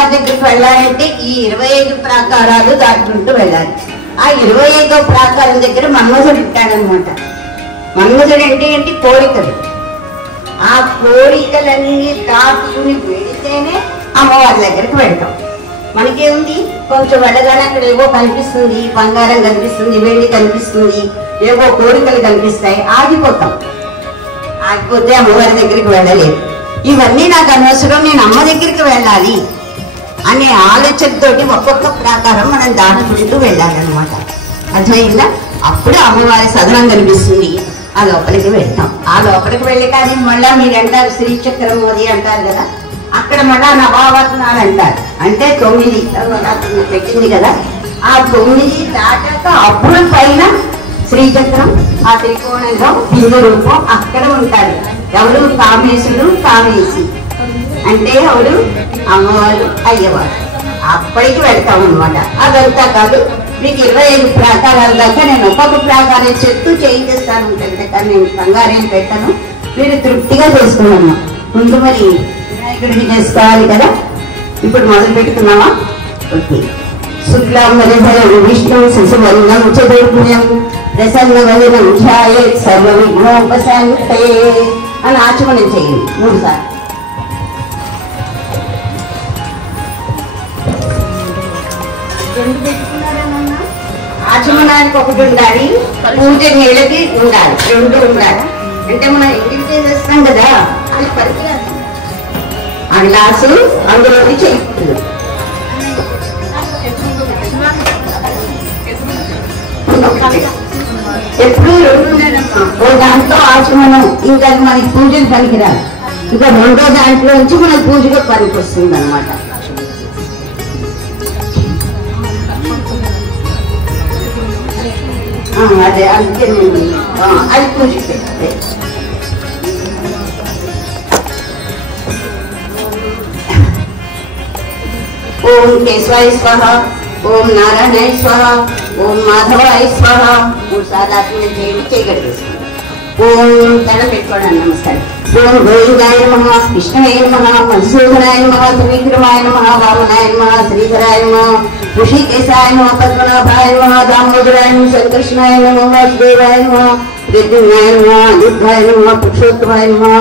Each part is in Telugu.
దగ్గరికి వెళ్ళాలంటే ఈ 25 ప్రాకారాలు దాటుకుంటూ వెళ్ళాలి. ఆ 25వ ప్రాకారం దగ్గర మన్మధుడు ఉంటాడనమాట. మన్మధుడు అంటే ఏంటి? కోరికలు. ఆ కోరికలన్నీ దాటుకుని వెళితేనే అమ్మవారి దగ్గరికి వెళ్తాం. మనకేముంది, కొంచెం వెళ్ళగానే అక్కడ ఏవో కనిపిస్తుంది, బంగారం కనిపిస్తుంది, వెండి కనిపిస్తుంది, ఏవో కోరికలు కనిపిస్తాయి, ఆగిపోతాం. ఆగిపోతే అమ్మవారి దగ్గరికి వెళ్ళలేదు. ఇవన్నీ నాకు అనవసరం, నేను అమ్మ దగ్గరికి వెళ్ళాలి అనే ఆలోచనతోటి ఒక్కొక్క ప్రాకారం మనం దాటుకుంటూ వెళ్ళాలన్నమాట. అర్థమైందా? అప్పుడు అమ్మవారి సదనం కనిపిస్తుంది. ఆ లోపలికి వెళ్తాం. ఆ లోపలికి వెళ్ళి కానీ మళ్ళా మీరు అంటారు శ్రీచక్రం అది అంటారు కదా, అక్కడ మళ్ళా నవావరణాలు అంటారు. అంటే 9 పెట్టింది కదా, ఆ 9 దాటాక అప్పుడు పైన శ్రీచక్రం, ఆ త్రికోణంలో బిందు రూపం అక్కడ ఉంటారు. ఎవరు? కామేశుడు, కామేశి అంటే ఎవరు? అమ్మవారు, అయ్యవారు. అప్పటికి వెళ్తాం అనమాట. అదంతా కాదు, మీకు 25 ప్రాకారాల దాకా నేను ఒక్కొక్క ప్రాకారం చెప్తూ చేయించేస్తాను ఉంటుంది. కానీ నేను కంగారేం పెట్టాను, మీరు తృప్తిగా చేసుకున్నాను. ముందు మరి వినాయకుడికి చేసుకోవాలి కదా. ఇప్పుడు మొదలు పెట్టుకున్నావా? ఓకే. శుక్లాంబరధరం విష్ణు శిశువర్ణం చతుర్భుజం ప్రసన్నవదనం ధ్యాయేత్ సర్వ విఘ్నోపశాంతయే అని ఆచమనం చేయండి 3 సార్లు. ఆచమనానికి ఒకటి ఉండాలి, పూజ నీళ్ళకి ఉండాలి, 2 ఉండాలి. అంటే మనం ఇంటికి చేసేస్తాం కదా, అది పరిచయం. ఆ గ్లాసు అందులోకి చేయకూడదు. ఎప్పుడు 2 ఉండాలమ్మా. ఓ దాంట్లో ఆచమనం, ఇంకా మనకి పూజలు పనికిరాదు. ఇంకా 2వ దాంట్లో నుంచి మనకు పూజగా పనికి వస్తుంది అనమాట. అదే అందుకే అది పూజ పెట్టే. ఓం కేశవాయ స్వాహ, ఓం నారాయణాయ స్వాహ, ఓం మాధవాయ స్వాహ. 3 సార్లు ఆత్మీయ చేయగలిగేస్తుంది. ఓం దండం పెట్టుకోవడానికి నమస్కారం. ఓం గోవిందాయ నమః, విష్ణువే నమః, మధుసూదనాయ నమః, త్రివిక్రమాయ నమః, వామనాయ నమః, శ్రీధరాయ నమః, ఋషికేశాయ నమః, పద్మనాభాయ నమః, దామోదరాయ నమః, సంకృష్ణాయ నమః, వాసుదేవాయ నమః, ప్రద్యుమ్నాయ నమః, అనిరుద్ధాయ నమః, పురుషోత్తమాయ నమః,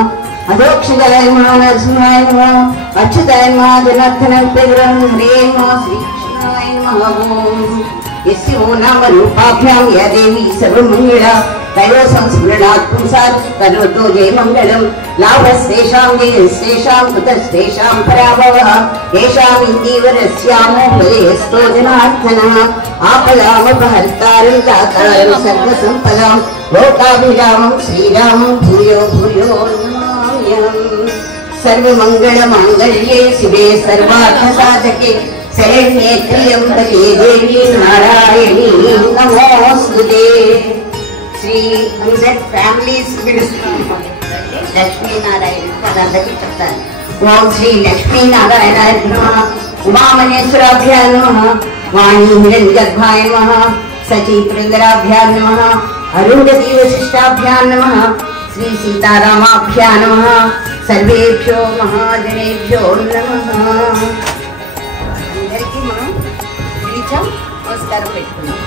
అధోక్షజాయ నమః, నరసింహాయ నమః, అచ్యుతాయ నమః, జనార్దనాయ హరే నమః, శ్రీకృష్ణాయ నమః. ఓం యస్యో నామ రూపాభ్యాం యా దేవీ సర్వమంగళ దైవ సంస్మరణాత్ పుంసాత్ కరోతో జయమంగళం. లాభస్తేషాం జయస్తేషాం కుతస్తేషాం పరాభవః తేషాం ఇందీవరస్యామో హృదయస్థో జనార్దనః. ఆపదామపహర్తారం దాతారం సర్వసంపదాం లోకాభిరామం శ్రీరామం భూయో భూయో నమామ్యహం. సర్వమంగళమాంగళ్యే శివే సర్వార్థసాధకే శరణ్యే త్ర్యంబకే దేవి నారాయణీ నమోస్తుతే. శ్రీ 100 ఫ్యామిలీస్ లక్ష్మీనారాయణ పదార్థకి చెప్తాను. ఓం శ్రీ లక్ష్మీనారాయణాయ నమః, ఉమామహేశ్వరాభ్యాం నమః, వాణీ హిరణ్యగర్భాయ నమః, సచీ పురందరాభ్యాం నమః, అరుంధతీ వశిష్టాభ్యాం నమః, శ్రీ సీతారామాభ్యాం నమః. సర్వేభ్యో మహాజనేభ్యో నమః. అందరికీ మనం పిలిచాం, నమస్కారం పెట్టుకున్నాం.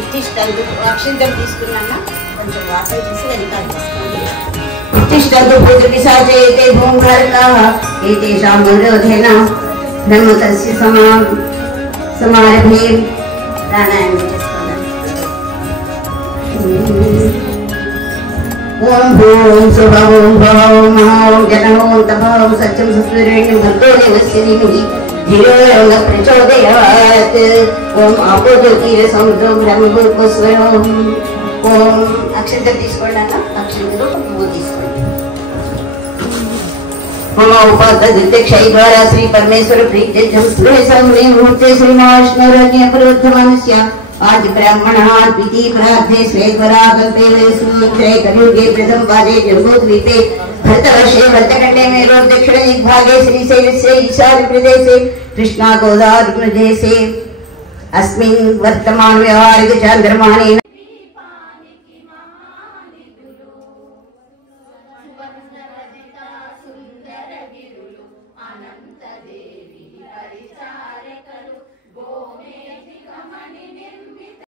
ఉత్తిష్టందు అక్షింతలు తీసుకున్నాక కొంచెం వాసన చూసి వెనకాల తీసుకోండి. ఉత్తిష్టందు భూత పిశాచే భూంకారకాః ఏతేషాం మనోధేన బ్రహ్మతస్య సమారభే. ప్రాణాయామం చేసుకోండి. ఓం భూం శుభం ఓం భవం మహం జనమో తపం సత్యం సత్వరేణ్యం భర్గో దేవస్య ధీమహి ధియోయోన ప్రచోదయాత్. ఓం ఆపో జ్యోతిర్ సముద్రం బ్రహ్మభూర్భువస్వరం. ఓం అక్షంతలు తీసుకోండి అన్న, అక్షంతలు పువ్వు తీసుకోండి. మమ ఉపాధ్య క్షయ ద్వారా శ్రీ పరమేశ్వర ప్రీత్యర్థం ముహూర్తే శ్రీ మహావిష్ణురన్య పురోత్తమస్య ఆది బ్రాహ్మణ ద్వితీయ ప్రార్థే శ్వేతవరాకల్పే శ్రీ కలియుగే ప్రథమ పాదే జంబూద్వీపే భరతవర్షే భరతఖండే మేరో దక్షిణ దిగ్భాగే శ్రీశైలస్య ఈశాన్య ప్రదేశే కృష్ణా గోదావరి ప్రదేశే అస్మిన్ వర్తమాన వ్యవహారిక చాంద్రమాణేన